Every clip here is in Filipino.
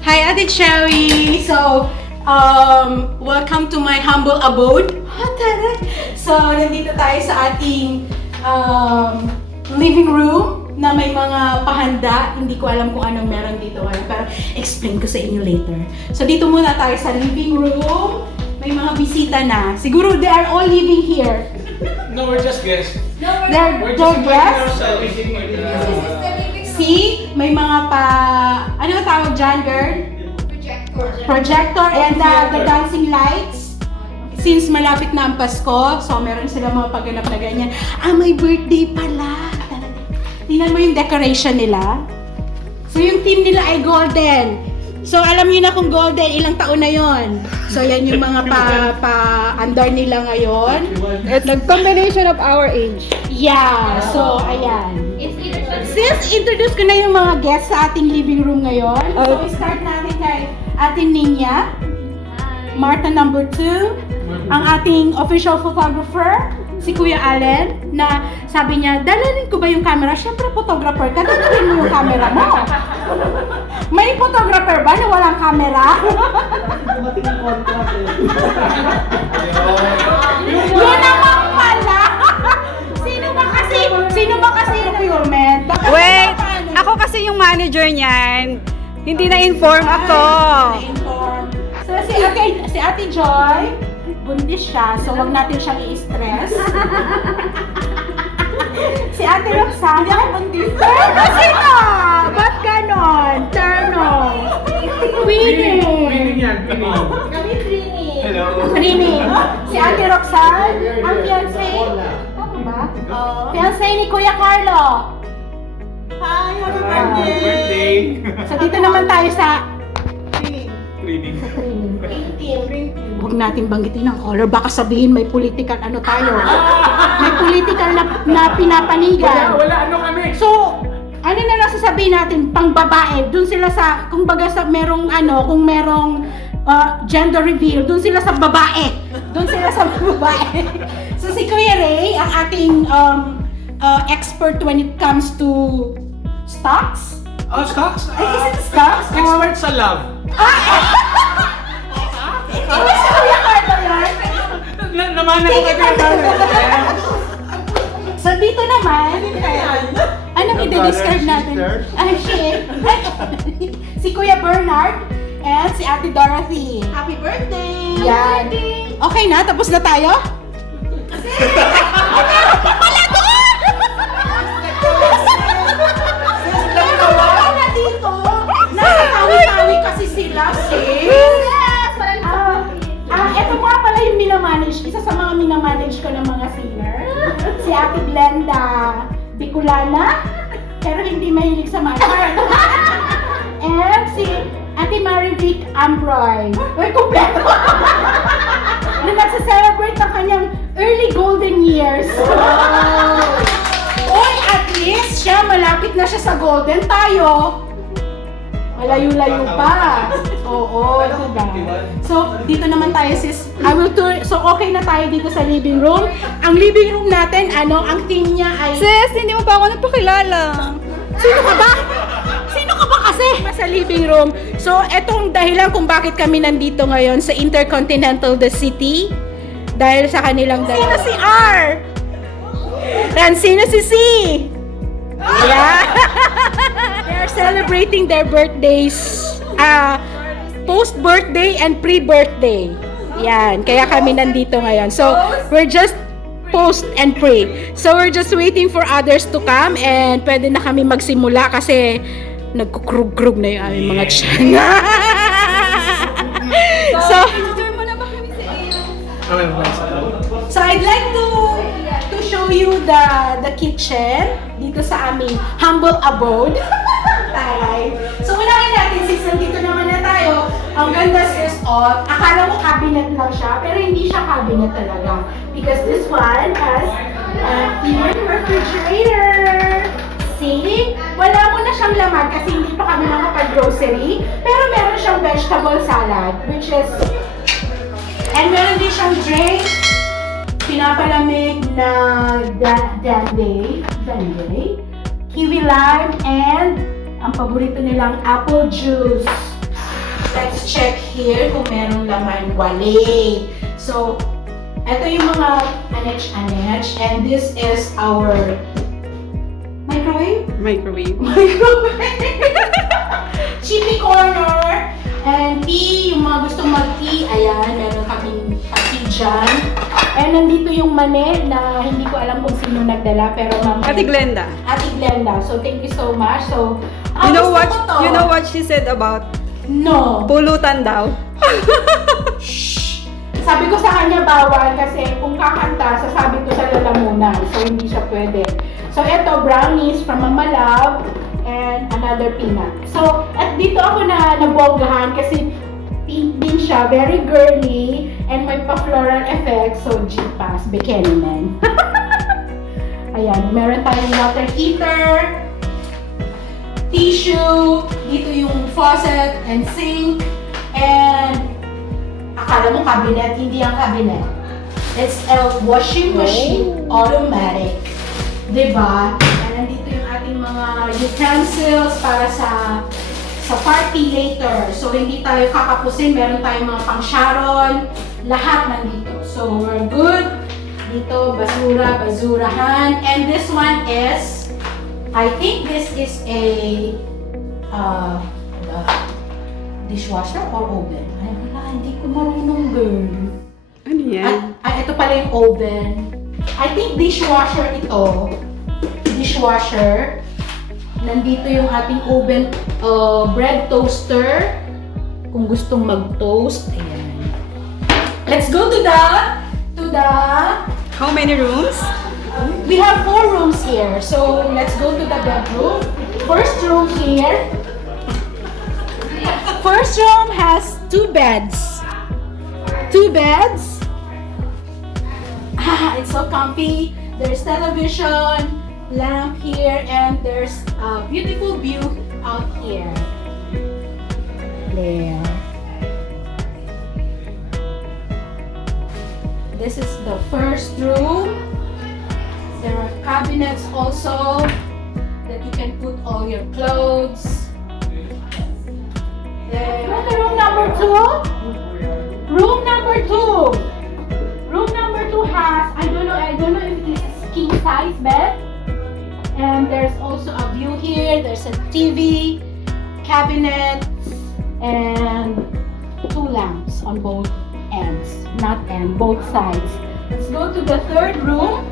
Hi, Ate Cherry! So, welcome to my humble abode. So, nandito tayo sa ating living room na may mga pahanda. Hindi ko alam kung anong meron dito ngayon, pero explain ko sa inyo later. So, dito muna tayo sa living room. May mga bisita na. Siguro they are all living here. No, we're just guests. They're guests. See, may mga ano tawag dyan, girl? Projector and the dancing lights. Since malapit na ang Pasko, so meron sila mga pagganap na ganyan. May birthday pala. Tingnan mo yung decoration nila. So yung team nila ay golden. So alam niyo na kung golden, ilang taon na yon. So yan yung mga under nila ngayon. It's a combination of our age. Yeah, so ayan. Since introduce ko na yung mga guests sa ating living room ngayon, so start natin kay Ate Ninya, Martha number 2, ang ating official photographer, si Kuya Allen, na sabi niya, dalhin ko ba yung camera? Siyempre, photographer ka, dalhin mo yung camera mo. May photographer ba na walang camera? Yun naman pala! Sino ba kasi yung procurement? Wait, ako kasi yung manager niyan. Hindi na-inform ako. So, si Ate Joy, buntis siya, so wag natin siyang i-stress. Si Ate Roxanne, hindi ako buntis. Kasi na! Ba't ganon? Turno. Twinning. Twinning yan, twinning. Kami twinning. Hello. Twinning. Si Ate Roxanne, ang fiancé. Tama ba? Fiancé ni Kuya Carlo. Hi, happy Birthday. So dito naman tayo sa Twinning. huwag natin banggitin ang color. Baka sabihin may political ano tayo. May political na pinapanigan. Wala, ano kami? So, ano na lang sasabihin natin, pang babae, dun sila sa, kung baga sa merong ano, kung merong gender reveal, dun sila sa babae. Dun sila sa babae. So, si Kuya Ray, ang ating expert when it comes to stocks. Oh, stocks? Is it stocks? Expert sa love. Ano si Kuya Carlo yan? Naman ako kayo. So dito naman, anong i-describe natin? Si Kuya Bernard and si Ate Dorothy. Happy birthday! Yan. Okay na? Tapos na tayo? Wala doon! Wala na dito! Nasa tawi-tawi kasi sila, sis! Ito nga pala yung minamanage, isa sa mga minamanage ko ng mga singer. Si Ate Glenda Bicolana, pero hindi mahilig sa manhart. And si Ate Marivic Ambroy. Uy, kumpleto! Na nagsa-celebrate ng kanyang early golden years. Uy, at least siya, malapit na siya sa golden tayo. Malayo-layo pa. Oo, diba? So, dito naman tayo, sis. I will tour. So, okay na tayo dito sa living room. Ang living room natin, ang theme niya ay... Sis, hindi mo pa ako napakilala. Sino ka ba? Sino ka ba kasi? Sa living room. So, etong dahilan kung bakit kami nandito ngayon sa Intercontinental, the city. Dahil sa kanilang dalawa. Sino si R? And sino si C? Yeah. They are celebrating their birthdays. Post-birthday and pre-birthday. Yan. Kaya kami nandito ngayon. So, we're just post and pre. So, we're just waiting for others to come and pwede na kami magsimula kasi nagkukrug-krug na yung aming mga tiyan. So, I'd like to show you the kitchen dito sa aming humble abode. Taray. So, unahin natin, sis, nandito naman na tayo. Ang ganda, sis, akala ko cabinet lang siya, pero hindi siya cabinet talaga. Because this one has an refrigerator. See? Wala mo na siyang laman kasi hindi pa kami nakapag-grocery. Pero meron siyang vegetable salad, which is... And meron din siyang drink. Pinapalamig na danday, kiwi lime, and ang paborito nilang apple juice. let's check here kung merong laman. Wale. So, ito yung mga anech-anech. And this is our microwave? Microwave. Chippy corner. And tea, yung mga gustong mag-tea. Ayan, meron kaming tea dyan. And nandito yung mani na hindi ko alam kung sino nagdala. Pero Ate Glenda. Ate Glenda. So, thank you so much. So, You know gusto ko to. what she said about No. pulutan daw? Shh. Sabi ko sa kanya bawal kasi kung kakanta, sasabi ko sa lalamunan. So, hindi siya pwede. So, eto, brownies from Mama Love and another peanut. So, at dito ako nabonggahan kasi pink din siya, very girly, and may pa-floral effect. So, G-Pass, Bikini Man. Ayan, meron tayong water heater, tissue, dito yung faucet and sink, and akala mo cabinet, hindi ang cabinet. It's a washing machine, automatic. Diba? And nandito yung ating mga utensils para sa party later. So, hindi tayo kakapusin. Meron tayong mga pang-sharon. Lahat nandito. So, we're good. Dito, basurahan. And this one is, I think this is a dishwasher or oven. Ay, wala, hindi ko marunong, girl. Ano yan? Ito pala yung oven. I think dishwasher ito. Dishwasher. Nandito yung ating oven, bread toaster. Kung gustong mag-toast, ayan. Let's go to the How many rooms? we have 4 rooms here. So, let's go to the bedroom. First room here. First room has 2 beds. 2 beds. Ah, it's so comfy. There's television, lamp here, and there's a beautiful view out here. There. This is the first room. There are cabinets also that you can put all your clothes. There. Room number 2. Room number 2. Room number 2 has, I don't know if this is king size bed. And there's also a view here. There's a TV, cabinet, and 2 lamps on both ends. Both sides. Let's go to the third room.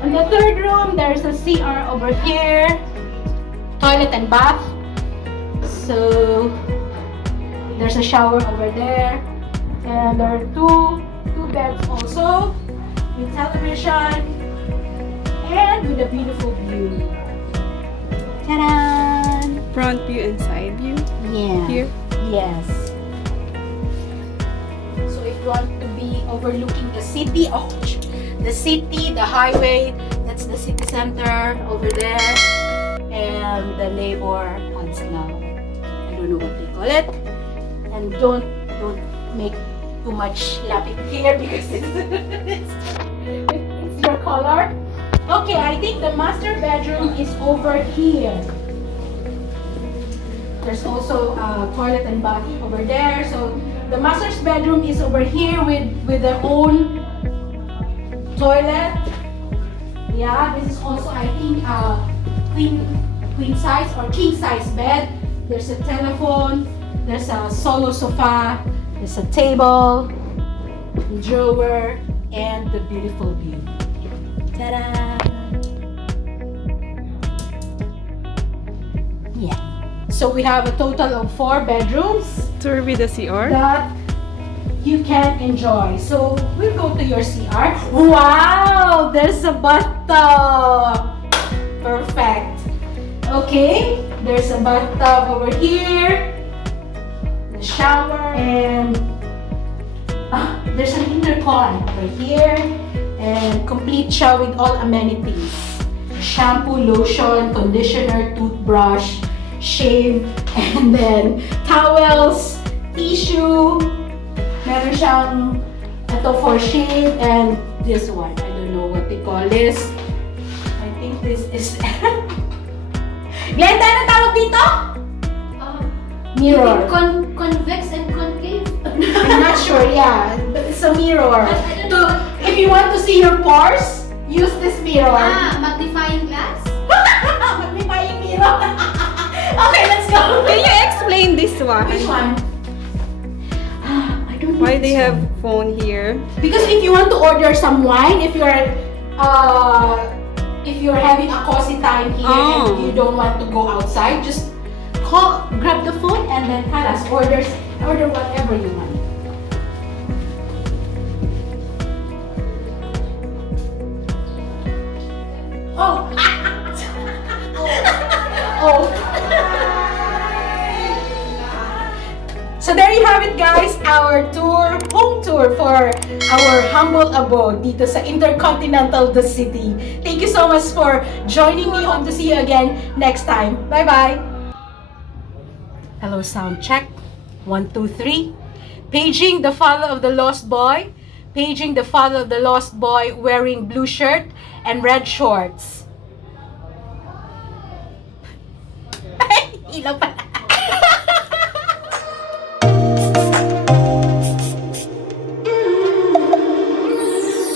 In the third room, there's a CR over here. Toilet and bath. So, there's a shower over there. And there are two beds also. With television. And with a beautiful view. Ta-da! Front view and side view? Yeah. Here? Yes. So if you want to be overlooking the city, the highway, that's the city center over there. And the labor now. I don't know what they call it. And don't make too much lapping here because it's your color. Okay, I think the master bedroom is over here. There's also a toilet and bath over there. So the master's bedroom is over here with their own toilet. Yeah, this is also I think a queen size or king size bed. There's a telephone. There's a solo sofa. There's a table, drawer, and the beautiful view. Ta-da! Yeah. So we have a total of 4 bedrooms Tour with the CR? that you can enjoy. So we'll go to your CR. Wow! There's a bathtub! Perfect. Okay, there's a bathtub over here. The shower and there's an intercon over here. And complete siya with all amenities. Shampoo, lotion, conditioner, toothbrush, shave, and then towels, tissue. Meron siyang ito for shave and this one. I don't know what they call this. I think this is... Glenda, ano tawag dito? Mirror. Convex and concave. I'm not sure, yeah. But it's a mirror. I don't know. If you want to see your pores, use this mirror. Magnifying glass? Magnifying mirror. Okay, let's go. Can you explain this one? Which one? I don't know. Why they this have one. phone here? Because if you want to order some wine, if you're having a cozy time here Oh. and you don't want to go outside, just grab the phone and then order whatever you want. Oh. Oh. So there you have it, guys, our home tour for our humble abode dito sa Intercontinental, the city. Thank you so much for joining me. Hope to see you again next time. Bye-bye. Hello, sound check. 1, 2, 3. Paging the father of the lost boy. Paging the father of the lost boy wearing blue shirt and red shorts. Ilaw pala.